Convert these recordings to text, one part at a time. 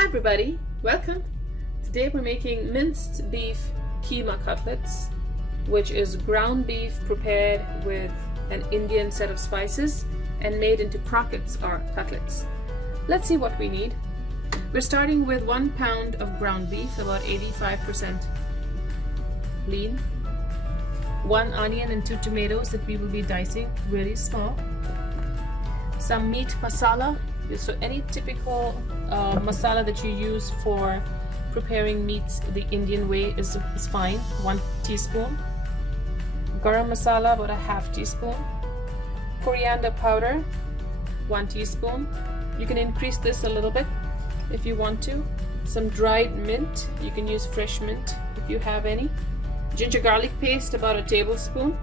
Hi everybody, welcome. Today we're making minced beef keema cutlets, which is ground beef prepared with an Indian set of spices and made into croquettes or cutlets. Let's see what we need. We're starting with 1 pound of ground beef, about 85% lean, 1 onion and 2 tomatoes that we will be dicing really small, some meat masala, so any typical masala that you use for preparing meats the Indian way is fine, 1 teaspoon, garam masala about a half teaspoon, coriander powder 1 teaspoon, you can increase this a little bit if you want to, some dried mint, you can use fresh mint if you have any, ginger garlic paste about a tablespoon,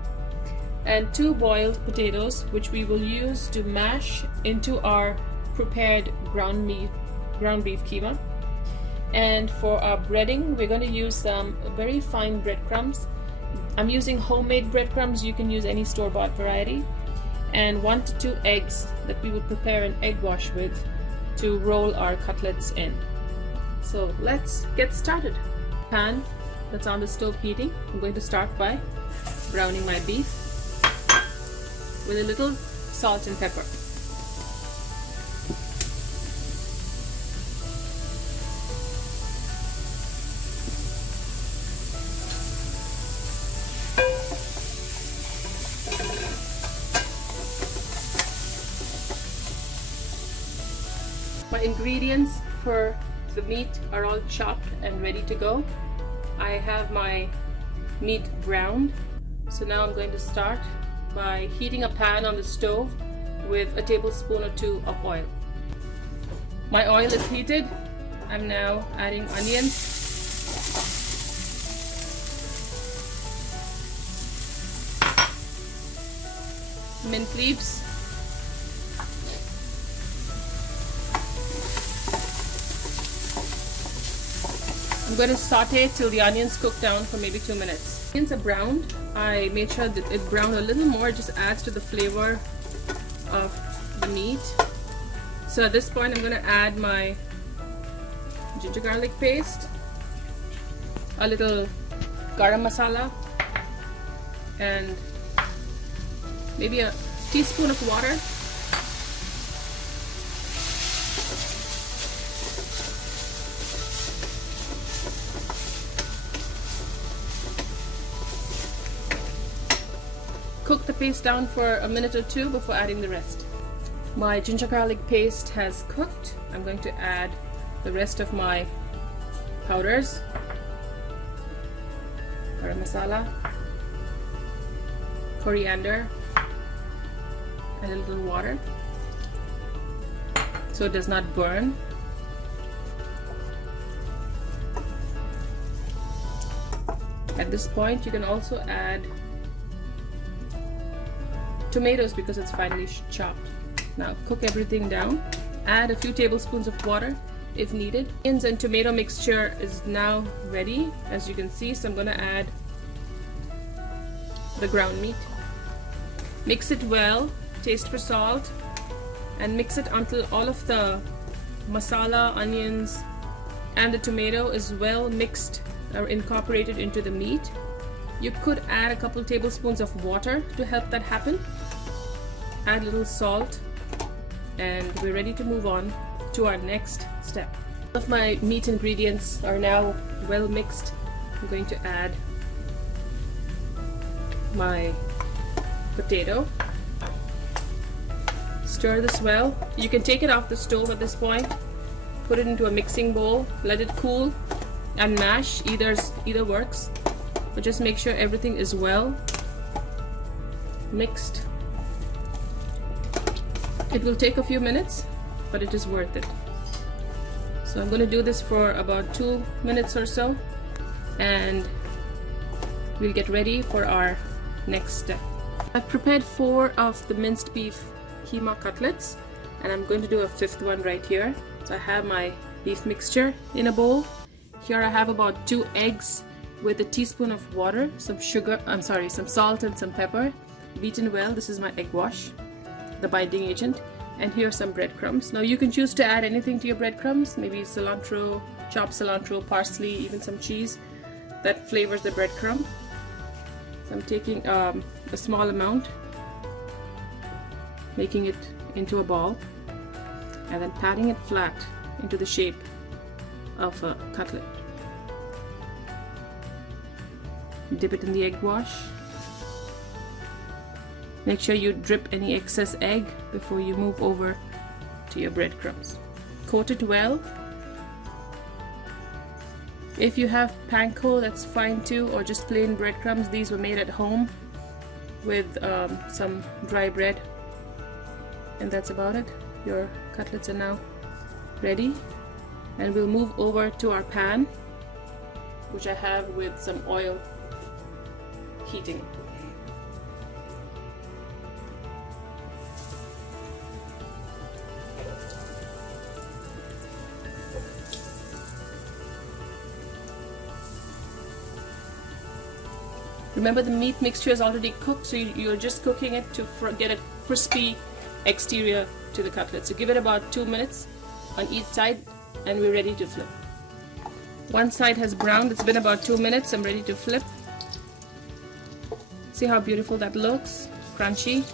and 2 boiled potatoes which we will use to mash into our prepared ground beef keema. And for our breading we're going to use some very fine breadcrumbs. I'm using homemade breadcrumbs, you can use any store-bought variety, and 1 to 2 eggs that we will prepare an egg wash with to roll our cutlets in. So let's get started. Pan that's on the stove heating, I'm going to start by browning my beef with a little salt and pepper. My ingredients for the meat are all chopped and ready to go. I have my meat browned, so now I'm going to start by heating a pan on the stove with a tablespoon or 2 of oil. My oil is heated. I'm now adding onions, mint leaves, I'm going to saute till the onions cook down for maybe 2 minutes. Onions are browned. I made sure that it browned a little more, it just adds to the flavor of the meat. So at this point I'm going to add my ginger garlic paste, a little garam masala, and maybe a teaspoon of water. Cook the paste down for a minute or 2 before adding the rest. My ginger garlic paste has cooked. I'm going to add the rest of my powders, garam masala, coriander, and a little water so it does not burn. At this point you can also add tomatoes because it's finely chopped. Now cook everything down. Add a few tablespoons of water if needed. Onions and tomato mixture is now ready, as you can see, so I'm going to add the ground meat. Mix it well, taste for salt, and mix it until all of the masala, onions, and the tomato is well mixed or incorporated into the meat. You could add a couple tablespoons of water to help that happen. Add a little salt, and we're ready to move on to our next step. All of my meat ingredients are now well mixed. I'm going to add my potato. Stir this well. You can take it off the stove at this point, put it into a mixing bowl, let it cool, and mash. Either works. But just make sure everything is well mixed. It will take a few minutes, but it is worth it. So I'm going to do this for about 2 minutes or so, and we'll get ready for our next step. I've prepared 4 of the minced beef keema cutlets, and I'm going to do a 5th one right here. So I have my beef mixture in a bowl. Here I have about 2 eggs with a teaspoon of water, some salt and some pepper, beaten well. This is my egg wash, the binding agent. And here's some breadcrumbs. Now you can choose to add anything to your breadcrumbs, maybe cilantro, chopped cilantro, parsley, even some cheese that flavors the breadcrumb. So I'm taking a small amount, making it into a ball, and then patting it flat into the shape of a cutlet. Dip it in the egg wash. Make sure you drip any excess egg before you move over to your breadcrumbs. Coat it well. If you have panko, that's fine too, or just plain breadcrumbs. These were made at home with some dry bread. And that's about it. Your cutlets are now ready. And we'll move over to our pan, which I have with some oil heating. Remember, the meat mixture is already cooked, so you're just cooking it to get a crispy exterior to the cutlet. So give it about 2 minutes on each side and we're ready to flip. One side has browned. It's been about 2 minutes. I'm ready to flip. See how beautiful that looks? Crunchy.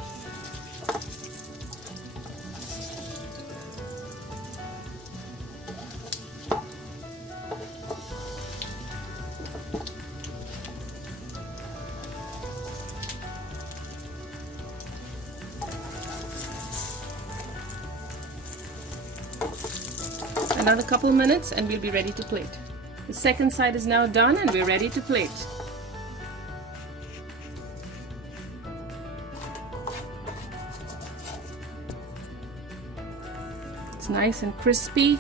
Another couple minutes and we'll be ready to plate. The second side is now done and we're ready to plate. It's nice and crispy.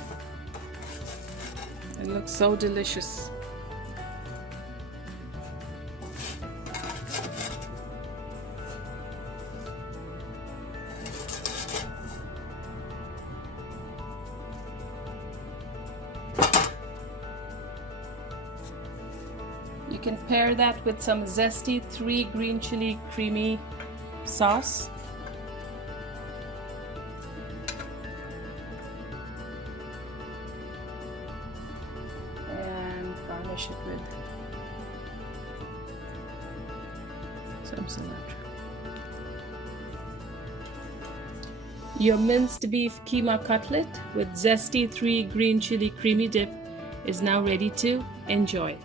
It looks so delicious. You can pair that with some zesty 3 green chili creamy sauce. And garnish it with some cilantro. Your minced beef keema cutlet with zesty 3 green chili creamy dip is now ready to enjoy.